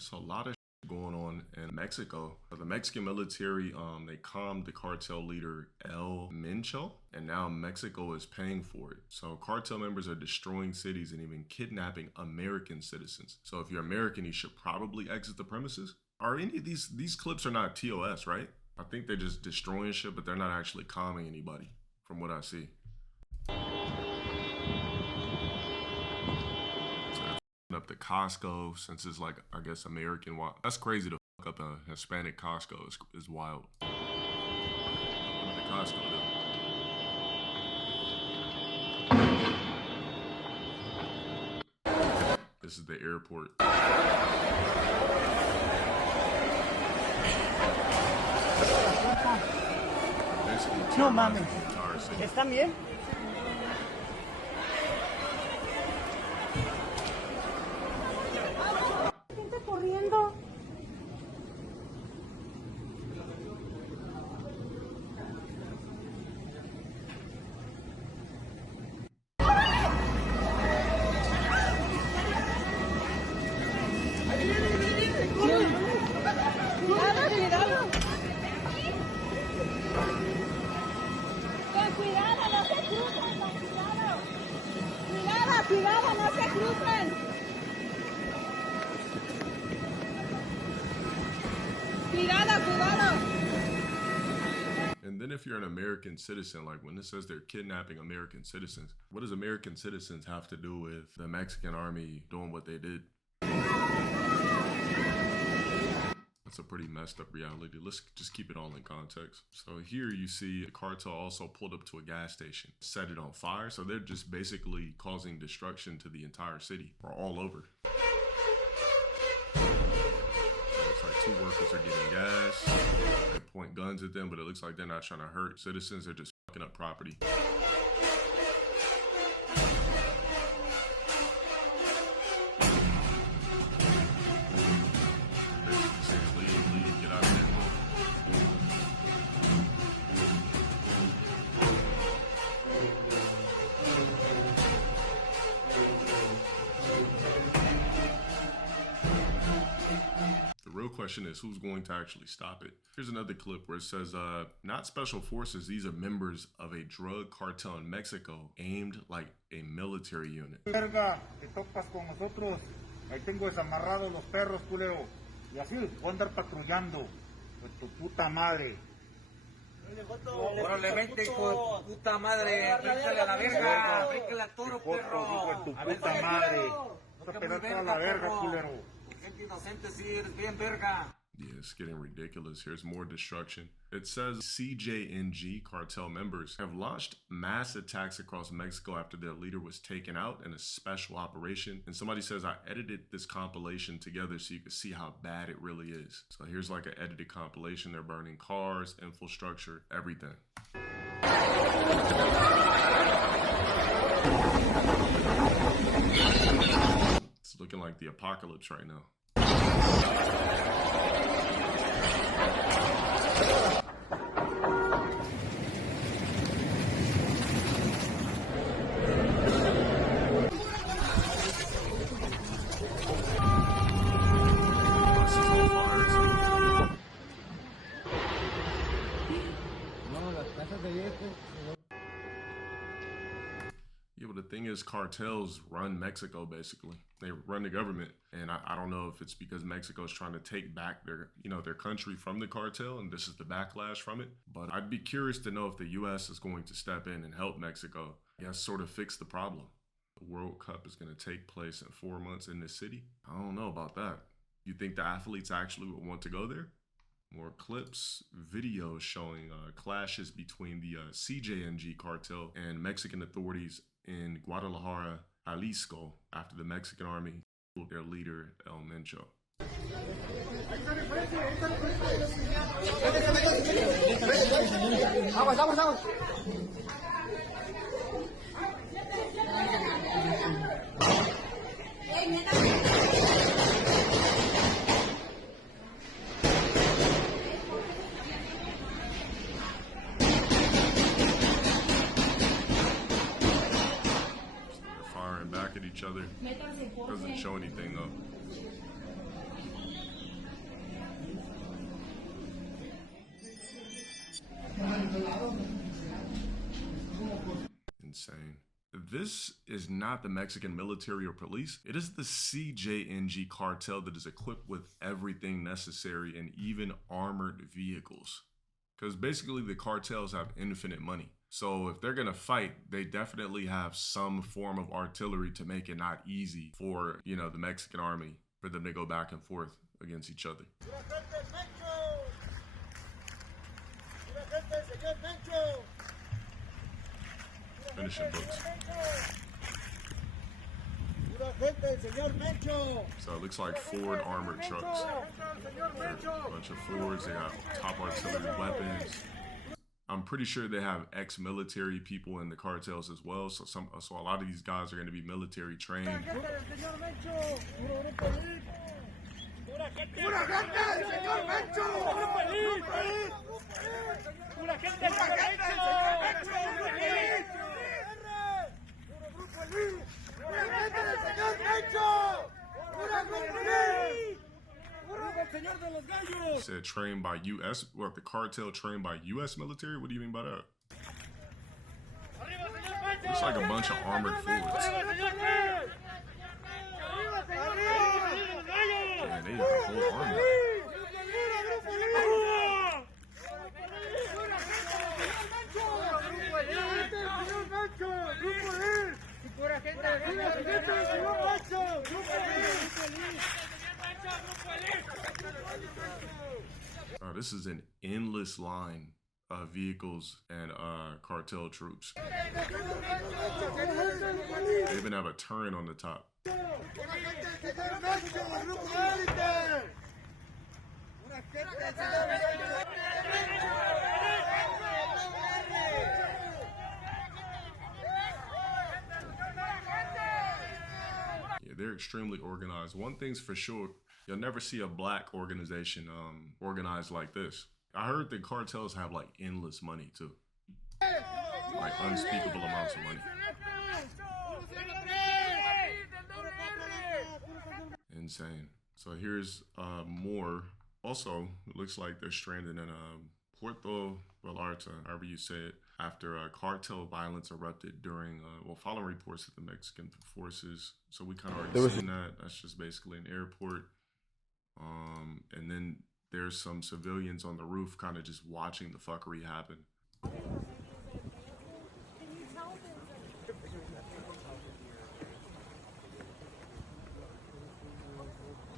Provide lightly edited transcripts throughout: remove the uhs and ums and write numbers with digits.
right, so a lot of going on in Mexico. The Mexican military, they calmed the cartel leader El Mencho, and now Mexico is paying for it. So cartel members are destroying cities and even kidnapping American citizens. So if you're American, you should probably exit the premises. Are any of these clips are not TOS, right? I think they're just destroying shit, but they're not actually calming anybody, from what I see. Up to Costco, since it's like, I guess, American. That's crazy to fuck up a Hispanic Costco is wild. What did the Costco do? This is the airport. No mames. ¿Están bien? Gente corriendo. Cuidado, no se crucen. Cuidado. And then if you're an American citizen, like when it says they're kidnapping American citizens, what does American citizens have to do with the Mexican army doing what they did? That's a pretty messed up reality. Let's just keep it all in context. So here you see the cartel also pulled up to a gas station, set it on fire. So they're just basically causing destruction to the entire city or all over. So it's like two workers are getting gas. They point guns at them, but it looks like they're not trying to hurt citizens. They're just fucking up property. Question is, who's going to actually stop it? Here's another clip where it says, not special forces, these are members of a drug cartel in Mexico aimed like a military unit. Verga, te topas con nosotros. Ahí tengo desamarrados los perros, culero. Y así voy a andar patrullando. Pues tu puta madre. Órale, vente, hijo de puta madre. Bríncale a la verga. Bríncale al toro, perro. Hijo de tu puta madre. Vas a pegar toda la verga, culero. Yeah, it's getting ridiculous. Here's more destruction. It says CJNG cartel members have launched mass attacks across Mexico after their leader was taken out in a special operation. And somebody says, I edited this compilation together so you can see how bad it really is. So here's like an edited compilation. They're burning cars, infrastructure, everything. It's looking like the apocalypse right now. Yeah, but the thing is, cartels run Mexico, basically. They run the government. And I don't know if it's because Mexico is trying to take back their country from the cartel, and this is the backlash from it. But I'd be curious to know if the U.S. is going to step in and help Mexico, I guess, sort of fix the problem. The World Cup is going to take place in 4 months in this city. I don't know about that. You think the athletes actually would want to go there? More clips, videos showing clashes between the CJNG cartel and Mexican authorities in Guadalajara, Jalisco, after the Mexican army killed their leader, El Mencho. Each other. Doesn't show anything though. this is not the Mexican military or police. It is the CJNG cartel that is equipped with everything necessary and even armored vehicles. Because basically the cartels have infinite money. So if they're gonna fight, they definitely have some form of artillery to make it not easy for, you know, the Mexican army, for them to go back and forth against each other. Finishing books. So it looks like Ford armored trucks. A bunch of Fords, they got top artillery weapons. I'm pretty sure they have ex-military people in the cartels as well. So a lot of these guys are going to be military trained. Said trained by U.S. What, the cartel trained by U.S. military? What do you mean by that? Looks like a bunch of armored Fords. Man, they have a whole army. This is an endless line of vehicles and cartel troops. They even have a turret on the top. Yeah, they're extremely organized. One thing's for sure, you'll never see a black organization organized like this. I heard the cartels have like endless money too. Like unspeakable amounts of money. Insane. So here's more. Also, it looks like they're stranded in Puerto Vallarta, however you say it, after cartel violence erupted during, following reports of the Mexican forces. So we kind of already seen that. That's just basically an airport. And then there's some civilians on the roof kind of just watching the fuckery happen.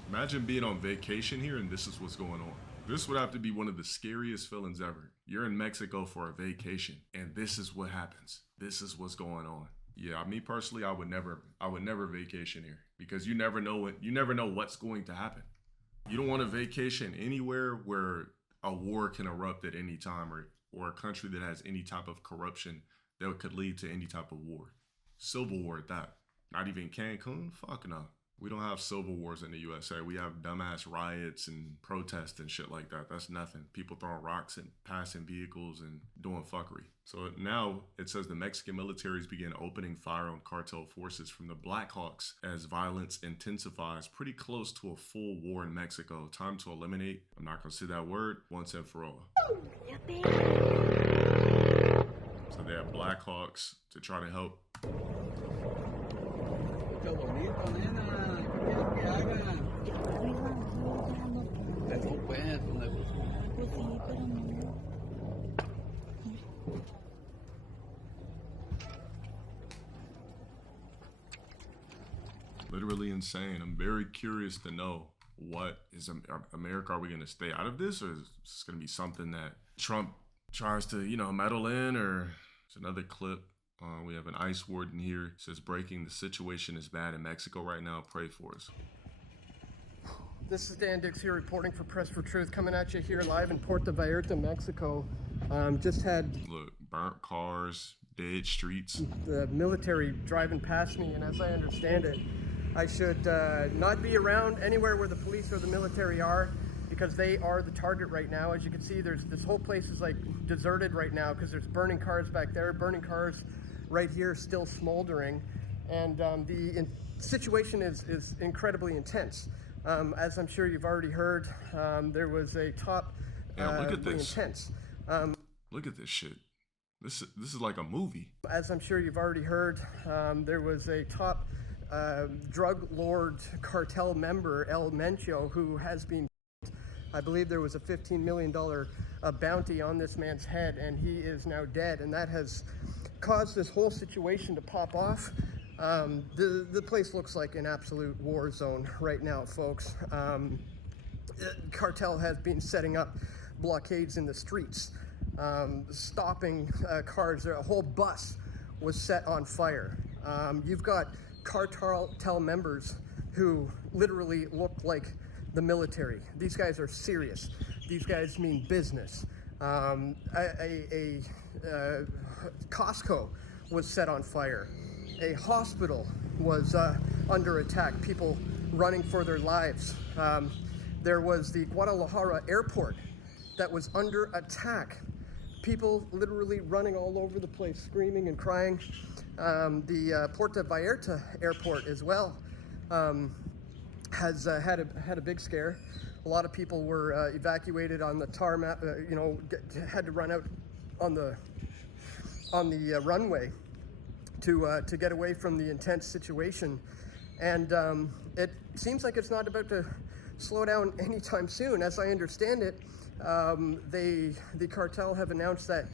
Imagine being on vacation here and this is what's going on. This would have to be one of the scariest feelings ever. You're in Mexico for a vacation and this is what happens. This is what's going on. Yeah, me personally, I would never vacation here because you never know what's going to happen. You don't want to vacation anywhere where a war can erupt at any time or a country that has any type of corruption that could lead to any type of war. Civil war at that. Not even Cancun? Fuck no. We don't have civil wars in the USA. We have dumbass riots and protests and shit like that. That's nothing. People throwing rocks and passing vehicles and doing fuckery. So now it says the Mexican militaries began opening fire on cartel forces from the Blackhawks as violence intensifies, pretty close to a full war in Mexico. Time to eliminate, I'm not gonna say that word, once and for all. So they have Blackhawks to try to help. Literally insane. I'm very curious to know what is America. Are we going to stay out of this, or is this going to be something that Trump tries to, meddle in? Or it's another clip. We have an ICE warden here. It says, breaking, the situation is bad in Mexico right now. Pray for us. This is Dan Dix here reporting for Press for Truth, coming at you here live in Puerto Vallarta, Mexico. Just had... Look, burnt cars, dead streets. The military driving past me, and as I understand it, I should not be around anywhere where the police or the military are, because they are the target right now. As you can see, this whole place is like deserted right now because there's burning cars back there, burning cars right here still smoldering, and the situation is incredibly intense. As I'm sure you've already heard, there was a top look at this. intense. Look at this shit. This is like a movie. As I'm sure you've already heard, there was a top drug lord cartel member, El Mencho, who has been, I believe there was a $15 million bounty on this man's head, and he is now dead, and that has caused this whole situation to pop off. The place looks like an absolute war zone right now, folks. Cartel has been setting up blockades in the streets, stopping cars. A whole bus was set on fire. You've got cartel members who literally look like the military. These guys are serious. These guys mean business. Costco was set on fire. A hospital was under attack. People running for their lives. There was the Guadalajara airport that was under attack. People literally running all over the place, screaming and crying. The Puerto Vallarta airport as well has had a big scare. A lot of people were evacuated on the tarmac. Had to run out on the runway to get away from the intense situation. And it seems like it's not about to slow down anytime soon. As I understand it, the cartel have announced that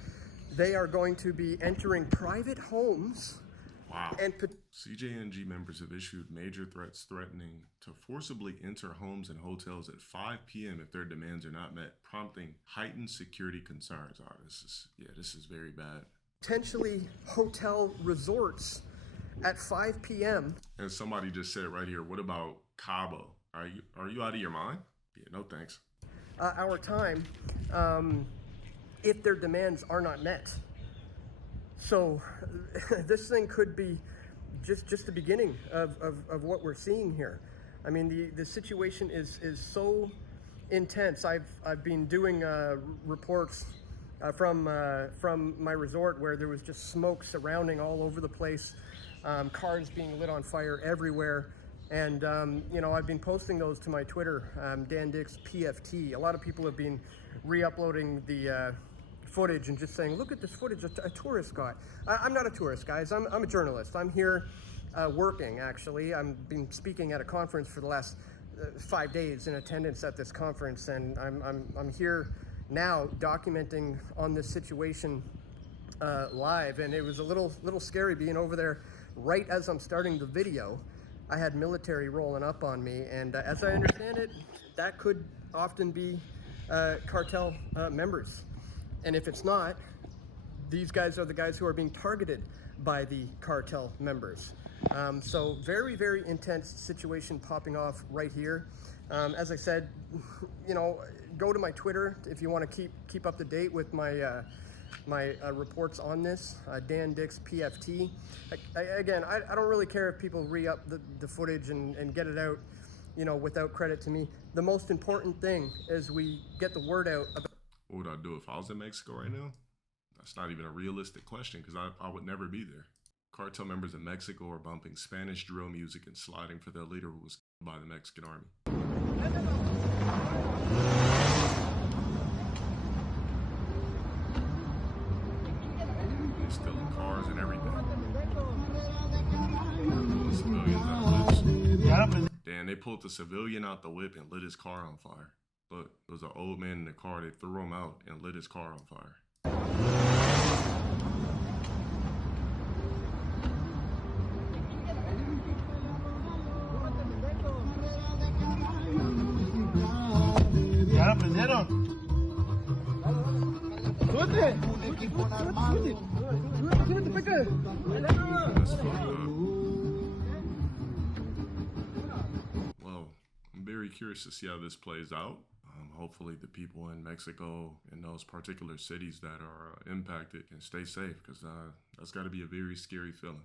they are going to be entering private homes. Wow. And CJNG members have issued major threats threatening to forcibly enter homes and hotels at 5 p.m. if their demands are not met, prompting heightened security concerns. Oh, this is very bad. Potentially hotel resorts at 5 p.m. And somebody just said right here, what about Cabo? Are you out of your mind? Yeah, no thanks. Our time, if their demands are not met. So this thing could be just the beginning of what we're seeing here. I mean, the situation is so intense. I've been doing reports from my resort where there was just smoke surrounding all over the place, cars being lit on fire everywhere. And, I've been posting those to my Twitter, Dan Dix PFT. A lot of people have been re-uploading the footage and just saying, look at this footage a tourist got. I'm not a tourist, guys. I'm a journalist. I'm here working, actually. I've been speaking at a conference for the last 5 days in attendance at this conference, and I'm here now documenting on this situation live. And it was a little scary being over there right as I'm starting the video. I had military rolling up on me, and as I understand it, that could often be cartel members. And if it's not, these guys are the guys who are being targeted by the cartel members. So very, very intense situation popping off right here. As I said, go to my Twitter if you want to keep up to date with my reports on this, Dan Dix PFT. Again, I don't really care if people re-up the footage and get it out, without credit to me. The most important thing is we get the word out about. What would I do if I was in Mexico right now? That's not even a realistic question because I would never be there. Cartel members in Mexico are bumping Spanish drill music and sliding for their leader who was killed by the Mexican army. They're stealing cars and everything. The civilians out lit. Damn, they pulled the civilian out the whip and lit his car on fire. Look, there was an old man in the car. They threw him out and lit his car on fire. ¿Ya la prendieron? That's fucked up. Well, I'm very curious to see how this plays out. Hopefully the people in Mexico in those particular cities that are impacted can stay safe because that's got to be a very scary feeling.